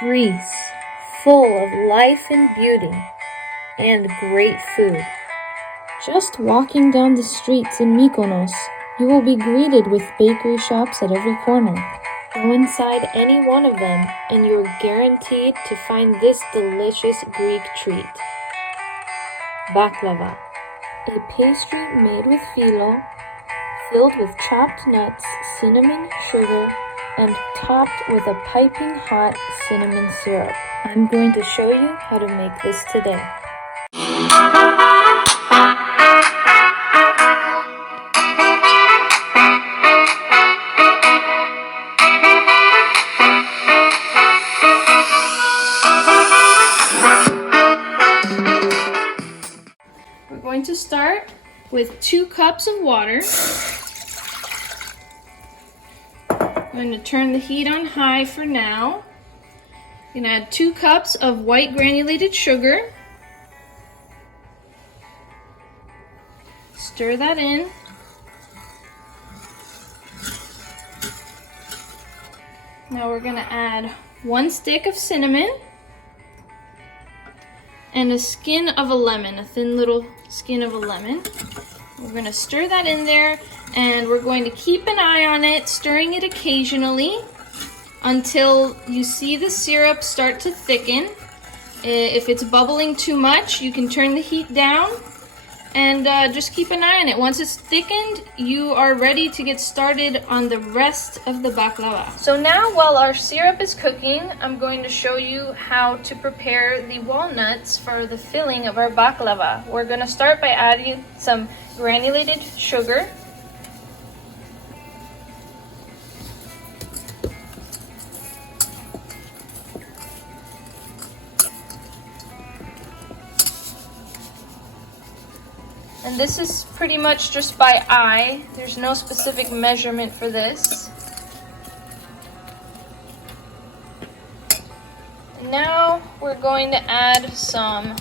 Greece, full of life and beauty, and great food. Just walking down the streets in Mykonos, you will be greeted with bakery shops at every corner. Go inside any one of them, and you are guaranteed to find this delicious Greek treat. Baklava, a pastry made with phyllo, filled with chopped nuts, cinnamon, sugar, and topped with a piping hot cinnamon syrup. I'm going to show you how to make this today. We're going to start with 2 cups of water. I'm going to turn the heat on high for now. I'm going to add 2 cups of white granulated sugar. Stir that in. Now we're going to add 1 stick of cinnamon and a skin of a lemon, a thin little skin of a lemon. We're going to stir that in there, and we're going to keep an eye on it, stirring it occasionally until you see the syrup start to thicken. If it's bubbling too much, you can turn the heat down and just keep an eye on it. Once it's thickened, you are ready to get started on the rest of the baklava. So now, while our syrup is cooking, I'm going to show you how to prepare the walnuts for the filling of our baklava. We're going to start by adding some granulated sugar. And this is pretty much just by eye. There's no specific measurement for this. Now we're going to add some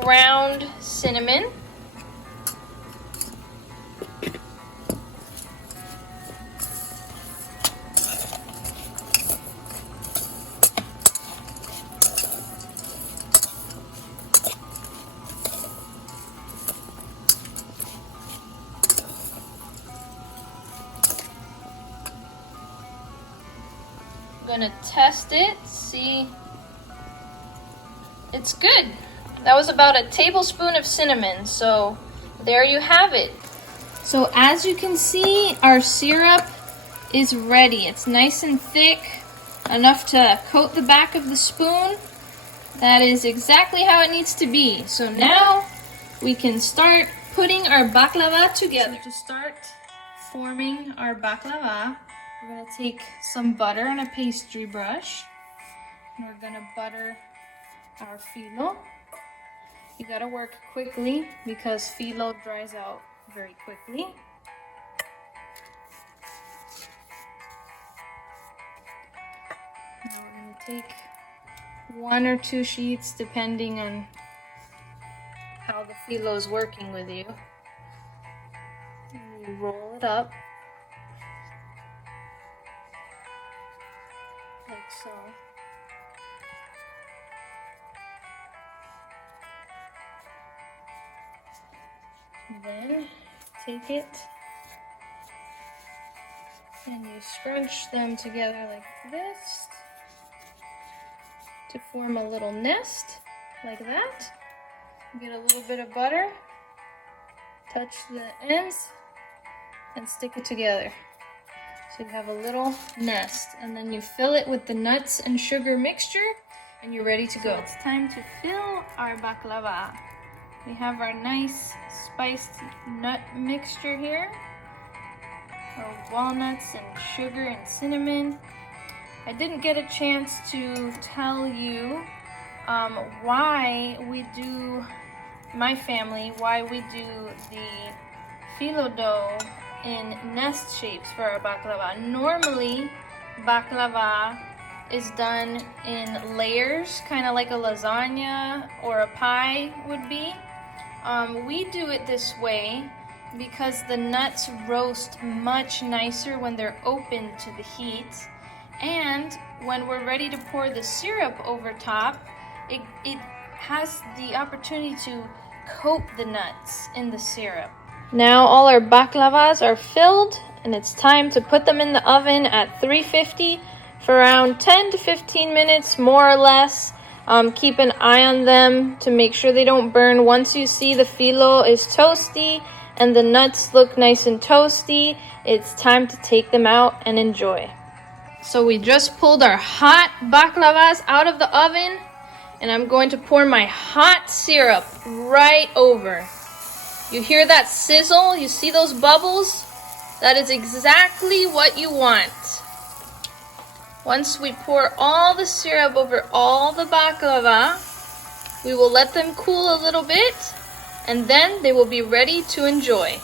ground cinnamon. I'm gonna test it, see. It's good. That was about a tablespoon of cinnamon, so there you have it. So as you can see, our syrup is ready. It's nice and thick, enough to coat the back of the spoon. That is exactly how it needs to be. So now we can start putting our baklava together. So to start forming our baklava, we're going to take some butter on a pastry brush. And we're going to butter our phyllo. You got to work quickly because phyllo dries out very quickly. Now we're going to take 1 or 2 sheets depending on how the phyllo is working with you. And you roll it up. Like so. And then take it and you scrunch them together like this to form a little nest, like that. Get a little bit of butter, touch the ends, and stick it together. So you have a little nest, and then you fill it with the nuts and sugar mixture, and you're ready to go. It's time to fill our baklava. We have our nice spiced nut mixture here, our walnuts and sugar and cinnamon. I didn't get a chance to tell you why we do, my family, why we do the phyllo dough in nest shapes for our baklava. Normally, baklava is done in layers, kind of like a lasagna or a pie would be. We do it this way because the nuts roast much nicer when they're open to the heat, And when we're ready to pour the syrup over top, it has the opportunity to coat the nuts in the syrup. Now all our baklavas are filled, and it's time to put them in the oven at 350 for around 10 to 15 minutes, more or less. Keep an eye on them to make sure they don't burn. Once you see the filo is toasty and the nuts look nice and toasty, it's time to take them out and enjoy. So we just pulled our hot baklavas out of the oven, and I'm going to pour my hot syrup right over. You hear that sizzle? You see those bubbles? That is exactly what you want. Once we pour all the syrup over all the baklava, we will let them cool a little bit, and then they will be ready to enjoy.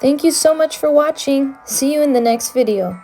Thank you so much for watching. See you in the next video.